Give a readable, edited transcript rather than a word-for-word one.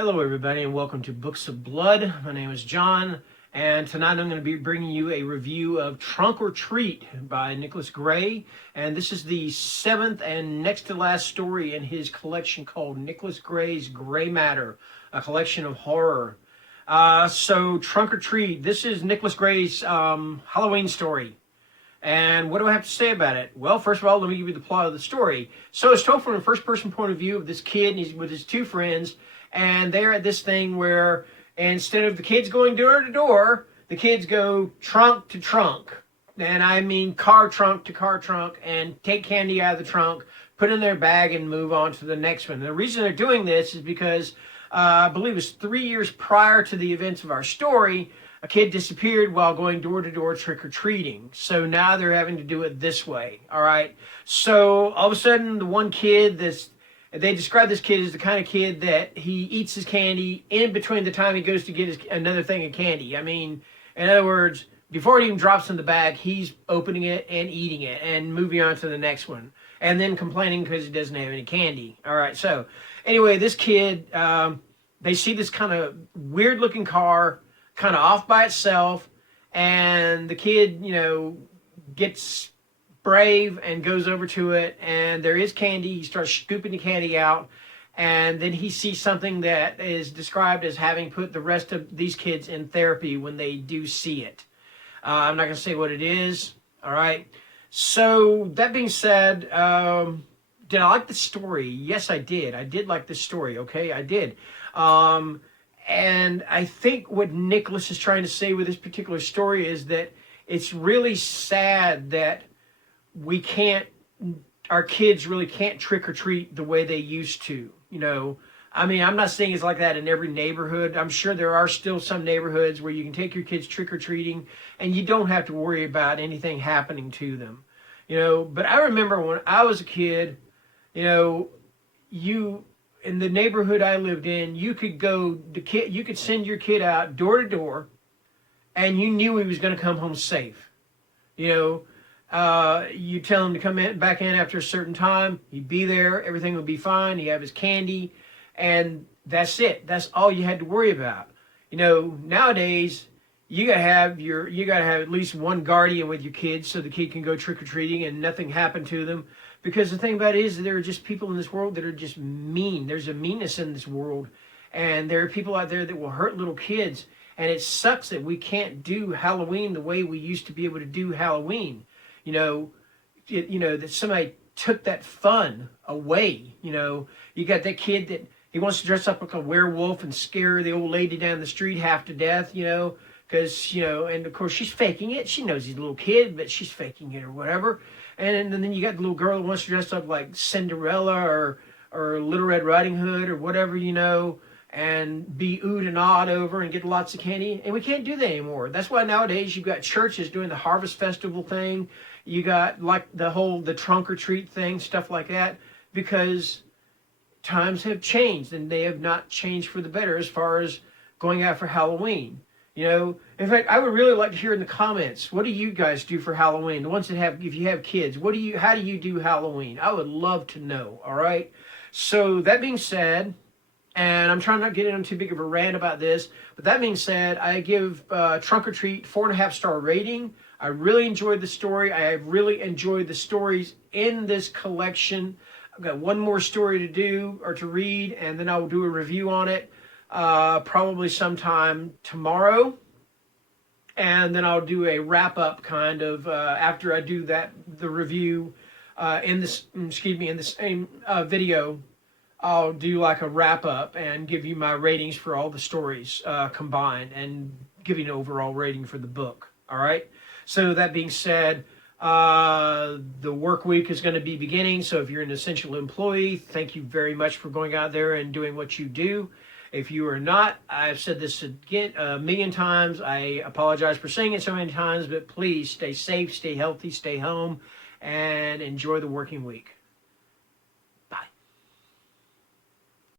Hello everybody and welcome to Books of Blood. My name is John and tonight I'm going to be bringing you a review of Trunk or Treat by Nicholas Gray, and this is the 7th and next to last story in his collection called Nicholas Gray's Graymatter, a collection of horror. So Trunk or Treat, this is Nicholas Gray's Halloween story. And what do I have to say about it? Well, first of all, let me give you the plot of the story. So it's told from a first-person point of view of this kid, and he's with his two friends, and they're at this thing where instead of the kids going door to door, the kids go trunk to trunk. And I mean car trunk to car trunk, and take candy out of the trunk, put it in their bag, and move on to the next one. And the reason they're doing this is because I believe it was 3 years prior to the events of our story, a kid disappeared while going door to door trick-or-treating. So now they're having to do it this way, all right? So all of a sudden, the one kid they describe this kid as the kind of kid that he eats his candy in between the time he goes to get another thing of candy. I mean, in other words, before it even drops in the bag, he's opening it and eating it and moving on to the next one. And then complaining because he doesn't have any candy. All right, so anyway, this kid, they see this kind of weird-looking car, kind of off by itself, and the kid, gets brave and goes over to it, and there is candy. He starts scooping the candy out, and then he sees something that is described as having put the rest of these kids in therapy when they do see it. I'm not going to say what it is, all right? So that being said, did I like the story? Yes, I did. I did like the story, okay? I did. And I think what Nicholas is trying to say with this particular story is that it's really sad that our kids really can't trick or treat the way they used to, I mean, I'm not saying it's like that in every neighborhood. I'm sure there are still some neighborhoods where you can take your kids trick or treating and you don't have to worry about anything happening to them, But I remember when I was a kid, in the neighborhood I lived in, you could send your kid out door to door, and you knew he was going to come home safe. You tell him to come back in after a certain time. He'd be there. Everything would be fine. He'd have his candy, and that's it. That's all you had to worry about. Nowadays you gotta have at least one guardian with your kids so the kid can go trick or treating and nothing happened to them. Because the thing about it is there are just people in this world that are just mean. There's a meanness in this world. And there are people out there that will hurt little kids. And it sucks that we can't do Halloween the way we used to be able to do Halloween. That somebody took that fun away. You got that kid that he wants to dress up like a werewolf and scare the old lady down the street half to death, because, and of course she's faking it. She knows he's a little kid, but she's faking it or whatever. And then you got the little girl who wants to dress up like Cinderella or Little Red Riding Hood or whatever, and be oohed and awed over and get lots of candy. And we can't do that anymore. That's why nowadays you've got churches doing the Harvest Festival thing. You got like the trunk or treat thing, stuff like that, because times have changed and they have not changed for the better as far as going out for Halloween. In fact, I would really like to hear in the comments, what do you guys do for Halloween? The ones that if you have kids, how do you do Halloween? I would love to know, all right? So that being said, and I'm trying not to get into too big of a rant about this, but that being said, I give Trunk or Treat 4.5-star rating. I really enjoyed the story. I have really enjoyed the stories in this collection. I've got one more story to do or to read, and then I will do a review on it. Probably sometime tomorrow, and then I'll do a wrap-up kind of after I do the review in the same video. I'll do like a wrap-up and give you my ratings for all the stories combined and give you an overall rating for the book. All right, so that being said, the work week is going to be beginning, so if you're an essential employee, thank you very much for going out there and doing what you do. If you are not, I've said this again a million times. I apologize for saying it so many times, but please stay safe, stay healthy, stay home, and enjoy the working week.